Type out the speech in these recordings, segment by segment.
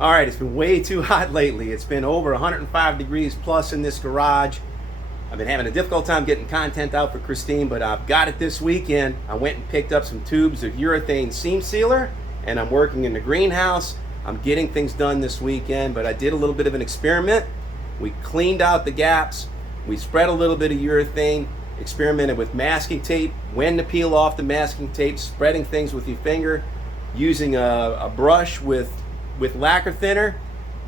All right, it's been way too hot lately. It's been over 105 degrees plus in this garage. I've been having a difficult time getting content out for Christine, but I've got it this weekend. I went and picked up some tubes of urethane seam sealer, and I'm working in the greenhouse. I'm getting things done this weekend, but I did a little bit of an experiment. We cleaned out the gaps. We spread a little bit of urethane, experimented with masking tape, when to peel off the masking tape, spreading things with your finger, using a brush with lacquer thinner,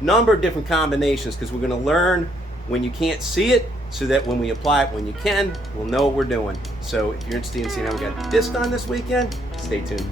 number of different combinations, because we're going to learn when you can't see it so that when we apply it when you can, we'll know what we're doing. So if you're interested in seeing how we got this done this weekend, stay tuned.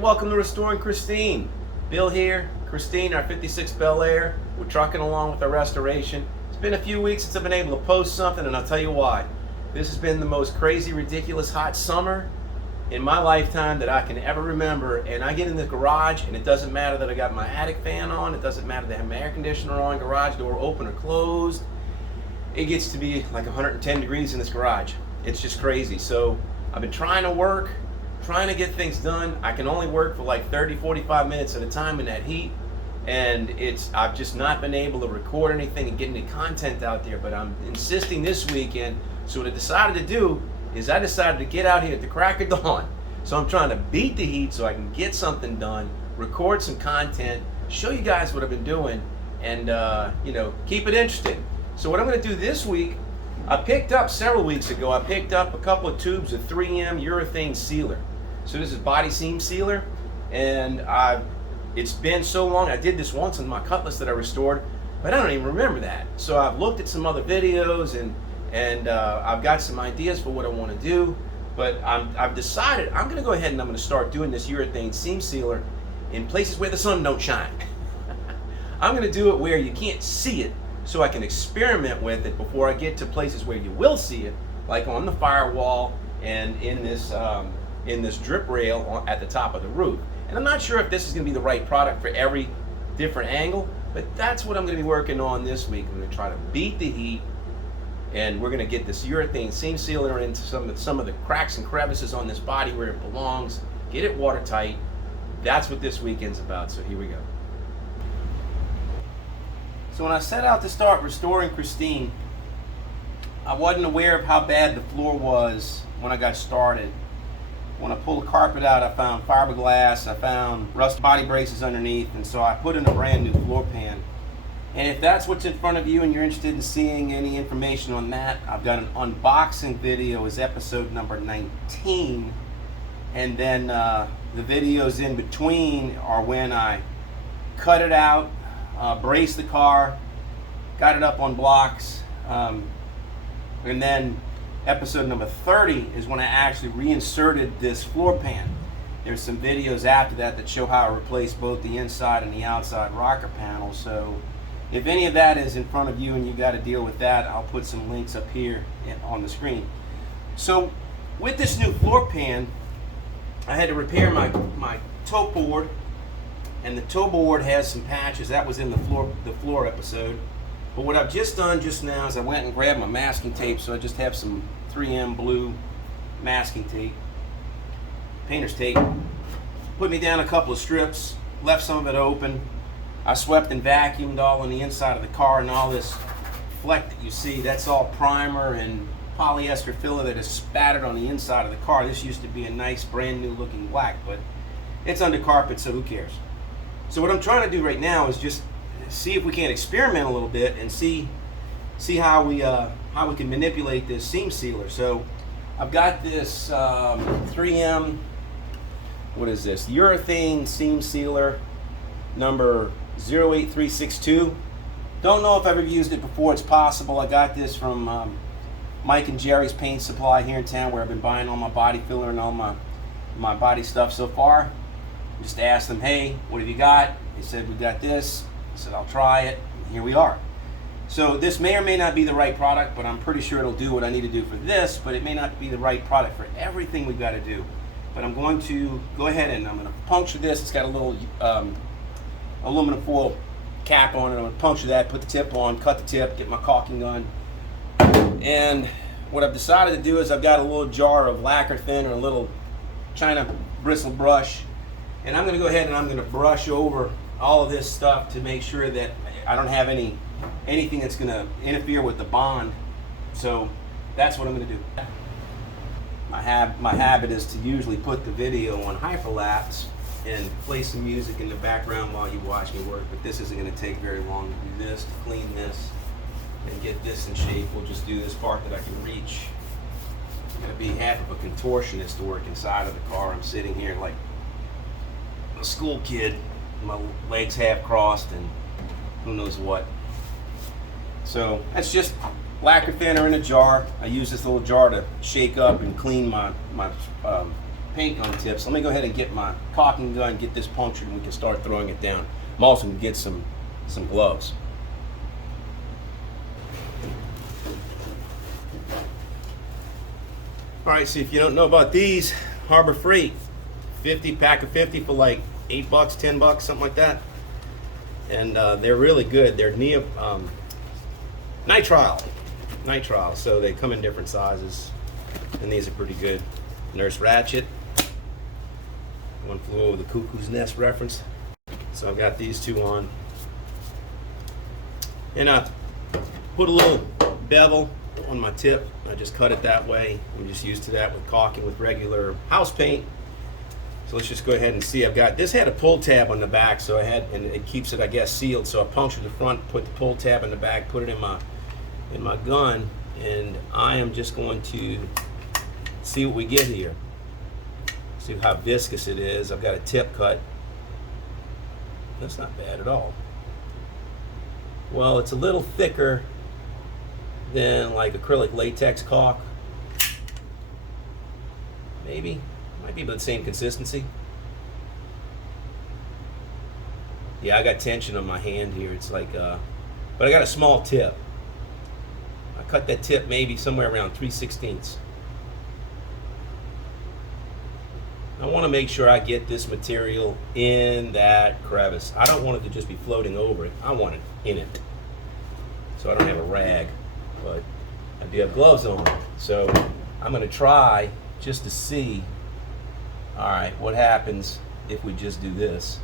Welcome to Restoring Christine. Bill here, Christine, our 56 Bel Air. We're trucking along with our restoration. It's been a few weeks since I've been able to post something, and I'll tell you why. This has been the most crazy, ridiculous hot summer in my lifetime that I can ever remember. And I get in the garage, and it doesn't matter that I got my attic fan on. It doesn't matter that I have my air conditioner on, garage door open or closed. It gets to be like 110 degrees in this garage. It's just crazy. So I've been trying to work, trying to get things done. I can only work for like 30-45 minutes at a time in that heat, and I've just not been able to record anything and get any content out there. But I'm insisting this weekend. So what I decided to do is I decided to get out here at the crack of dawn. So I'm trying to beat the heat so I can get something done, record some content, show you guys what I've been doing, and keep it interesting. So what I'm going to do this week, I picked up several weeks ago, I picked up a couple of tubes of 3M urethane sealer. So this is body seam sealer, and it's been so long. I did this once on my Cutlass that I restored, but I don't even remember that. So I've looked at some other videos, and I've got some ideas for what I want to do, but I've decided I'm going to go ahead and I'm going to start doing this urethane seam sealer in places where the sun don't shine. I'm going to do it where you can't see it, so I can experiment with it before I get to places where you will see it, like on the firewall and in this drip rail at the top of the roof. And I'm not sure if this is going to be the right product for every different angle, but that's what I'm going to be working on this week. I'm going to try to beat the heat, and we're going to get this urethane seam sealer into some of the cracks and crevices on this body where it belongs, get it watertight. That's what this weekend's about, so here we go. So when I set out to start restoring Christine, I wasn't aware of how bad the floor was when I got started. When I pulled the carpet out, I found fiberglass, I found rust body braces underneath, and so I put in a brand new floor pan. And if that's what's in front of you and you're interested in seeing any information on that, I've got an unboxing video as episode number 19. And then the videos in between are when I cut it out, braced the car, got it up on blocks, and then episode number 30 is when I actually reinserted this floor pan. There's some videos after that show how I replaced both the inside and the outside rocker panels. So if any of that is in front of you and you got to deal with that, I'll put some links up here on the screen. So with this new floor pan, I had to repair my toe board, and the toe board has some patches. That was in the floor episode. But what I've just done just now is I went and grabbed my masking tape, so I just have some 3M blue masking tape, painter's tape. Put me down a couple of strips, left some of it open. I swept and vacuumed all on the inside of the car, and all this fleck that you see, that's all primer and polyester filler that is spattered on the inside of the car. This used to be a nice brand new looking black, but it's under carpet, so who cares? So what I'm trying to do right now is just see if we can experiment a little bit and see how we can manipulate this seam sealer. So I've got this 3M, what is this? Urethane seam sealer number 08362. Don't know if I've ever used it before. It's possible. I got this from Mike and Jerry's Paint Supply here in town, where I've been buying all my body filler and all my body stuff so far. Just asked them, hey, what have you got? They said, we got this. I said, I'll try it. And here we are. So this may or may not be the right product, but I'm pretty sure it'll do what I need to do for this, but it may not be the right product for everything we've got to do. But I'm going to go ahead and I'm going to puncture this. It's got a little aluminum foil cap on it. I'm going to puncture that, put the tip on, cut the tip, get my caulking gun. And what I've decided to do is I've got a little jar of lacquer thin or a little China bristle brush. And I'm going to go ahead and I'm going to brush over all of this stuff to make sure that I don't have anything that's going to interfere with the bond. So that's what I'm going to do. My habit is to usually put the video on hyperlapse and play some music in the background while you watch me work, but this isn't going to take very long to do this, to clean this and get this in shape. We'll just do this part that I can reach. I'm going to be half of a contortionist to work inside of the car. I'm sitting here like a school kid, my legs half crossed and who knows what. So that's just lacquer thinner in a jar. I use this little jar to shake up and clean my paint gun tips. Let me go ahead and get my caulking gun, get this punctured, and we can start throwing it down. I'm also going to get some gloves. All right, so if you don't know about these, Harbor Freight, 50 pack of 50 for like $8, $10, something like that. And they're really good. They're nitrile, so they come in different sizes, and these are pretty good. Nurse Ratchet, One Flew Over the Cuckoo's Nest reference. So I've got these two on, and I put a little bevel on my tip. I just cut it that way. I'm just used to that with caulking with regular house paint. So let's just go ahead and see. I've got this had a pull tab on the back, so I had, and it keeps it, I guess, sealed. So I punctured the front, put the pull tab in the back, put it in my gun, and I am just going to see what we get here. See how viscous it is. I've got a tip cut. That's not bad at all. Well, it's a little thicker than like acrylic latex caulk. Maybe. Might be about the same consistency. Yeah, I got tension on my hand here. It's like, but I got a small tip. I cut that tip maybe somewhere around 3/16. I want to make sure I get this material in that crevice. I don't want it to just be floating over it. I want it in it. So I don't have a rag, but I do have gloves on. So I'm going to try just to see, all right, what happens if we just do this.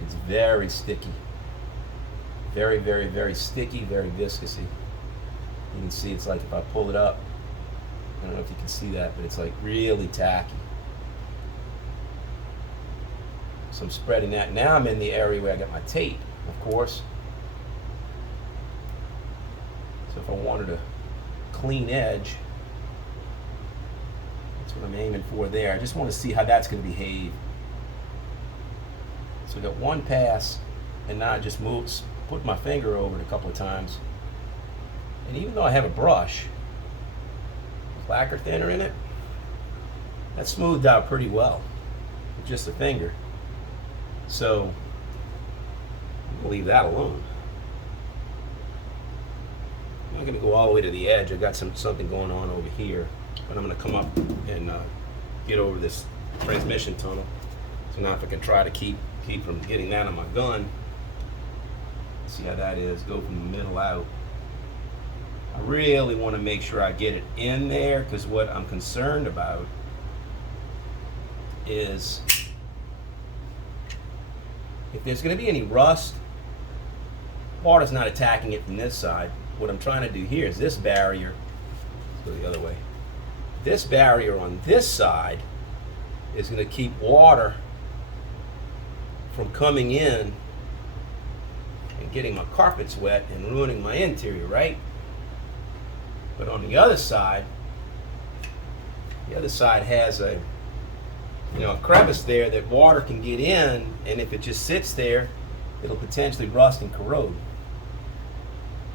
It's very sticky. Very, very, very sticky, very viscousy. You can see it's like if I pull it up, I don't know if you can see that, but it's like really tacky. So I'm spreading that. Now I'm in the area where I got my tape, of course. So if I wanted a clean edge, that's what I'm aiming for there. I just want to see how that's going to behave. So I got one pass, and now I just put my finger over it a couple of times. And even though I have a brush with lacquer thinner in it, that smoothed out pretty well with just a finger. So I'm gonna leave that alone. I'm not gonna go all the way to the edge. I got something going on over here, but I'm gonna come up and get over this transmission tunnel. So now if I can try to keep from getting that on my gun, see how that is, go from the middle out. I really want to make sure I get it in there, because what I'm concerned about is if there's going to be any rust, water's not attacking it from this side. What I'm trying to do here is this barrier, let's go the other way. This barrier on this side is going to keep water from coming in and getting my carpets wet and ruining my interior, right? But on the other side has a crevice there that water can get in, and if it just sits there, it'll potentially rust and corrode.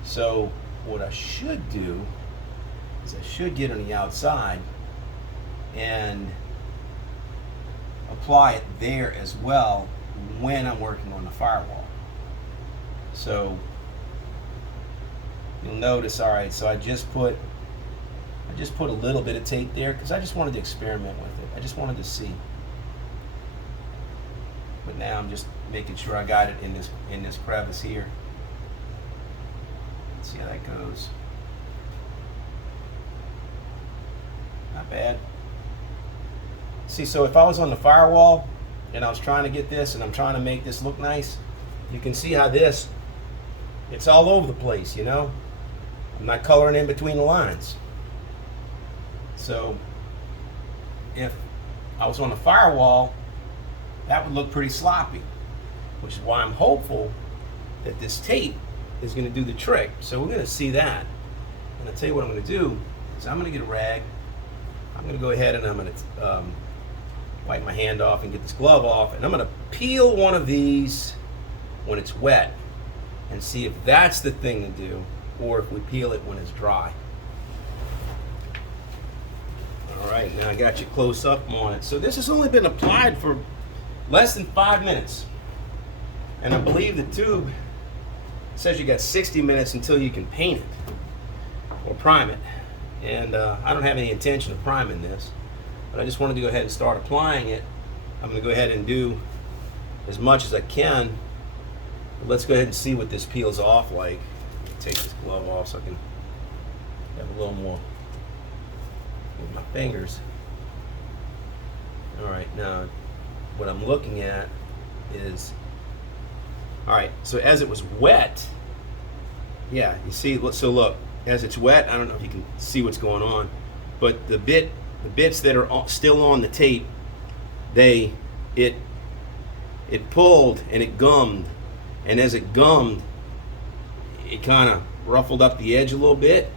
So what I should do is I should get on the outside and apply it there as well when I'm working on the firewall. So you'll notice, all right, so I just put a little bit of tape there because I just wanted to experiment with it. I just wanted to see. But now I'm just making sure I got it in this crevice here. Let's see how that goes. Not bad. See, so if I was on the firewall and I was trying to get this and I'm trying to make this look nice, you can see how this, it's all over the place, you know? I'm not coloring in between the lines. So if I was on the firewall, that would look pretty sloppy, which is why I'm hopeful that this tape is going to do the trick. So we're going to see that. And I'll tell you what I'm going to do is I'm going to get a rag. I'm going to go ahead and I'm going to wipe my hand off and get this glove off, and I'm going to peel one of these when it's wet and see if that's the thing to do, or if we peel it when it's dry. All right, now I got you close up on it. So this has only been applied for less than 5 minutes, and I believe the tube says you got 60 minutes until you can paint it or prime it. And I don't have any intention of priming this, but I just wanted to go ahead and start applying it. I'm going to go ahead and do as much as I can, but let's go ahead and see what this peels off like. Take this glove off so I can have a little more with my fingers. All right, now what I'm looking at is, all right, so as it was wet, yeah, you see, so look, as it's wet, I don't know if you can see what's going on, but the bits that are still on the tape, it pulled and it gummed, and as it gummed, it kind of ruffled up the edge a little bit.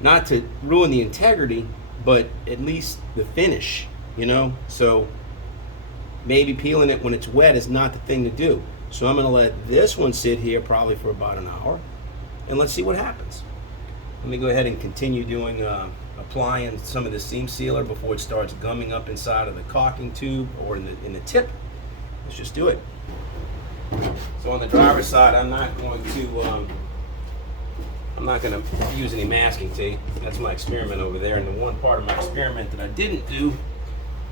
Not to ruin the integrity, but at least the finish, you know? So maybe peeling it when it's wet is not the thing to do. So I'm going to let this one sit here probably for about an hour, and let's see what happens. Let me go ahead and continue doing applying some of the seam sealer before it starts gumming up inside of the caulking tube or in the tip. Let's just do it. So on the driver's side, I'm not going to use any masking tape. That's my experiment over there. And the one part of my experiment that I didn't do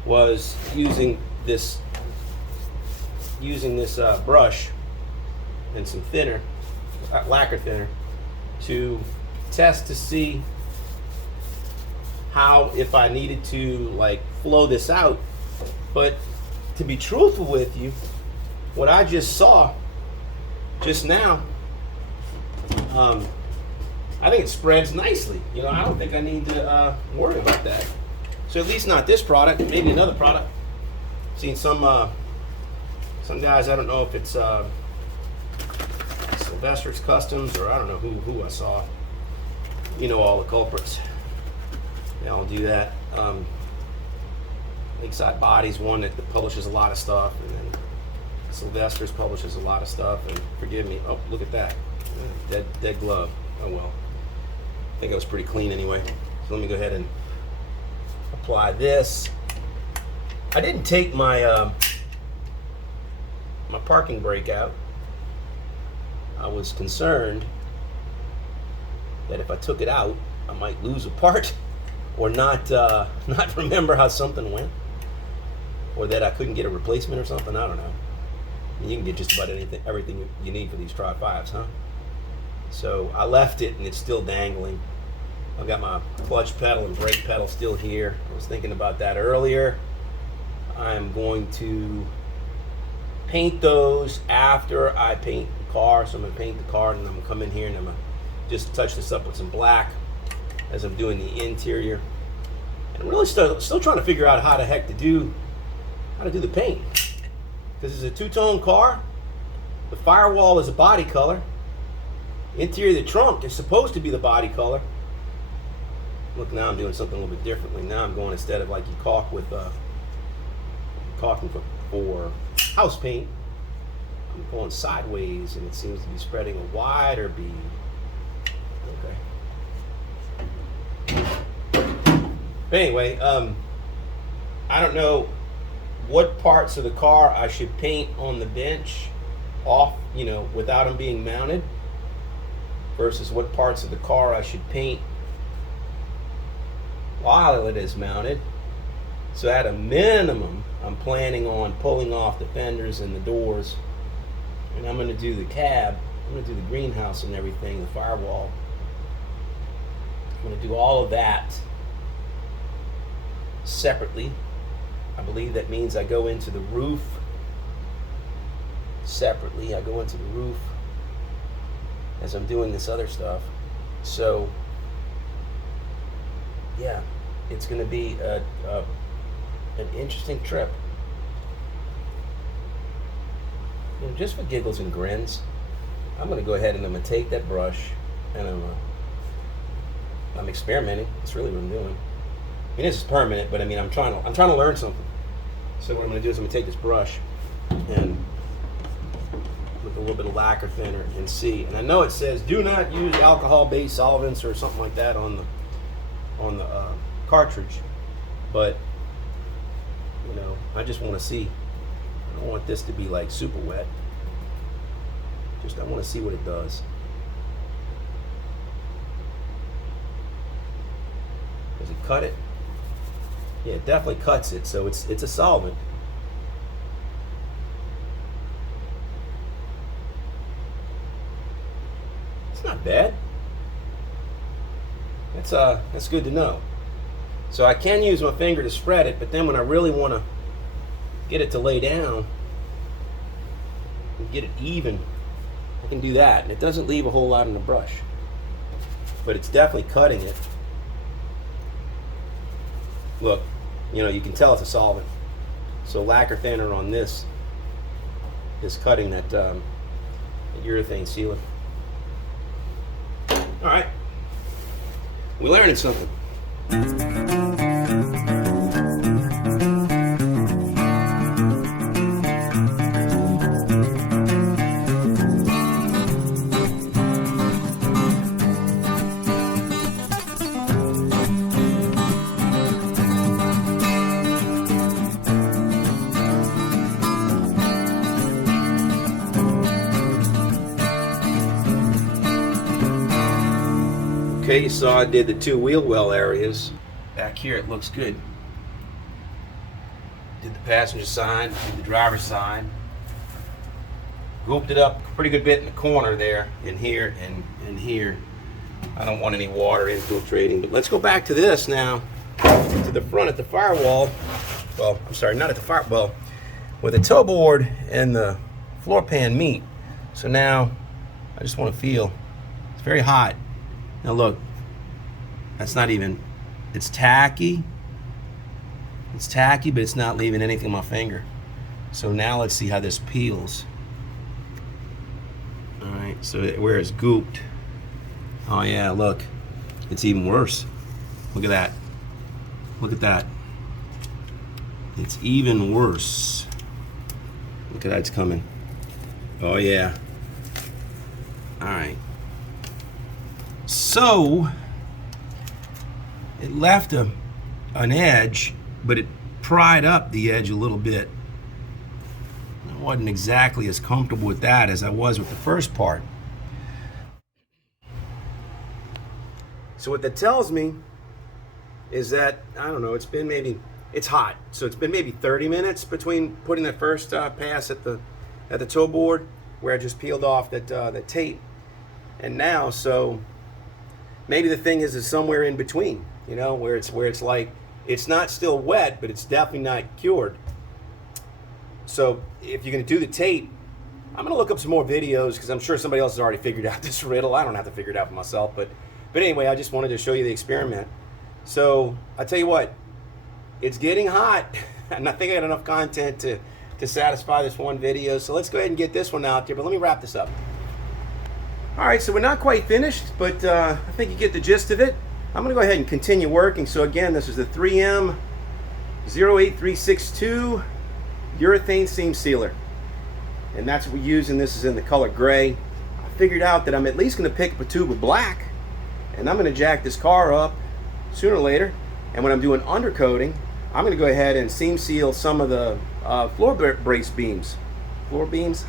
was using this brush and some thinner, lacquer thinner, to test to see how, if I needed to like flow this out. But to be truthful with you, what I just saw just now, I think it spreads nicely. You know, I don't think I need to worry about that. So at least not this product, maybe another product. Seen some guys, I don't know if it's Sylvester's Customs or I don't know who I saw. You know all the culprits. They all do that. Lakeside Body's one that publishes a lot of stuff, and then Sylvester's publishes a lot of stuff. And forgive me, oh look at that, dead glove. Oh well, I think it was pretty clean anyway. So let me go ahead and apply this. I didn't take my my parking brake out. I was concerned that if I took it out, I might lose a part, or not remember how something went, or that I couldn't get a replacement or something. I don't know. You can get just about everything you need for these Tri-5s, huh? So I left it, and it's still dangling. I've got my clutch pedal and brake pedal still here. I was thinking about that earlier. I'm going to paint those after I paint the car. So I'm going to paint the car, and I'm going to come in here and I'm going to just touch this up with some black as I'm doing the interior. And I'm really still trying to figure out how the heck to do the paint. Because it's a two-tone car. The firewall is a body color. Interior of the trunk is supposed to be the body color. Look, now I'm doing something a little bit differently. Now I'm going, instead of like you caulk with caulking for house paint, I'm going sideways, and it seems to be spreading a wider bead. Okay. But anyway, I don't know what parts of the car I should paint on the bench. off, you know, without them being mounted, versus what parts of the car I should paint while it is mounted. So at a minimum, I'm planning on pulling off the fenders and the doors, and I'm going to do the cab, I'm going to do the greenhouse and everything, the firewall. I'm going to do all of that separately. I believe that means I go into the roof separately. I go into the roof as I'm doing this other stuff. So yeah, it's going to be an interesting trip. You know, just for giggles and grins, I'm going to go ahead and I'm going to take that brush and I'm experimenting. That's really what I'm doing. I mean, this is permanent, but I mean, I'm trying to learn something. So what I'm going to do is I'm going to take this brush and with a little bit of lacquer thinner and see. And I know it says do not use alcohol-based solvents or something like that on the cartridge, but you know, I just want to see. I don't want this to be like super wet. Just I want to see what it does. Does it cut it? Yeah, it definitely cuts it. So it's a solvent. It's not bad. That's good to know. So I can use my finger to spread it, but then when I really want to get it to lay down and get it even, I can do that. And it doesn't leave a whole lot in the brush, but it's definitely cutting it. Look, you know, you can tell it's a solvent. So lacquer thinner on this is cutting that urethane sealer. All right, we're learning something. Okay, you saw I did the two wheel well areas. Back here it looks good. Did the passenger side, did the driver's side. Gooped it up pretty good bit in the corner there, in here and here. I don't want any water infiltrating, but let's go back to this now, to the front at the firewall. Well, I'm sorry, not at the firewall, where the toe board and the floor pan meet. So now I just want to feel, it's very hot. Now look, that's not even, it's tacky. It's tacky, but it's not leaving anything on my finger. So now let's see how this peels. All right, so where it's gooped. Oh yeah, look, it's even worse. Look at that. Look at that. It's even worse. Look at that, it's coming. Oh yeah. All right. So it left an edge, but it pried up the edge a little bit. I wasn't exactly as comfortable with that as I was with the first part. So what that tells me is that, I don't know, it's hot. So it's been maybe 30 minutes between putting that first pass at the toe board where I just peeled off that tape, and now, so maybe the thing is somewhere in between, you know, where it's like, it's not still wet, but it's definitely not cured. So if you're going to do the tape, I'm going to look up some more videos because I'm sure somebody else has already figured out this riddle. I don't have to figure it out for myself, but anyway, I just wanted to show you the experiment. So I tell you what, it's getting hot, and I think I got enough content to satisfy this one video. So let's go ahead and get this one out there, but let me wrap this up. All right, so we're not quite finished, but I think you get the gist of it. I'm going to go ahead and continue working. So again, this is the 3M 08362 urethane seam sealer, and that's what we use, and this is in the color gray. I figured out that I'm at least going to pick up a tube of black, and I'm going to jack this car up sooner or later, and when I'm doing undercoating, I'm going to go ahead and seam seal some of the floor brace beams. Floor beams?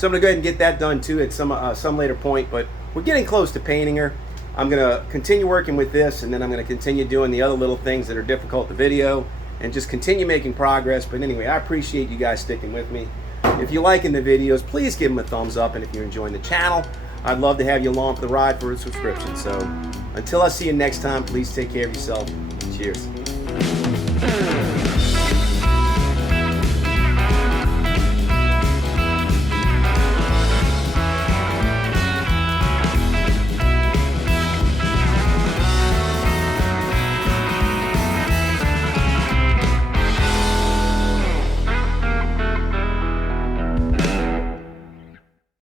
So I'm going to go ahead and get that done too at some later point, but we're getting close to painting her. I'm going to continue working with this, and then I'm going to continue doing the other little things that are difficult to video and just continue making progress. But anyway, I appreciate you guys sticking with me. If you're liking the videos, please give them a thumbs up, and if you're enjoying the channel, I'd love to have you along for the ride for a subscription. So until I see you next time, please take care of yourself. Cheers.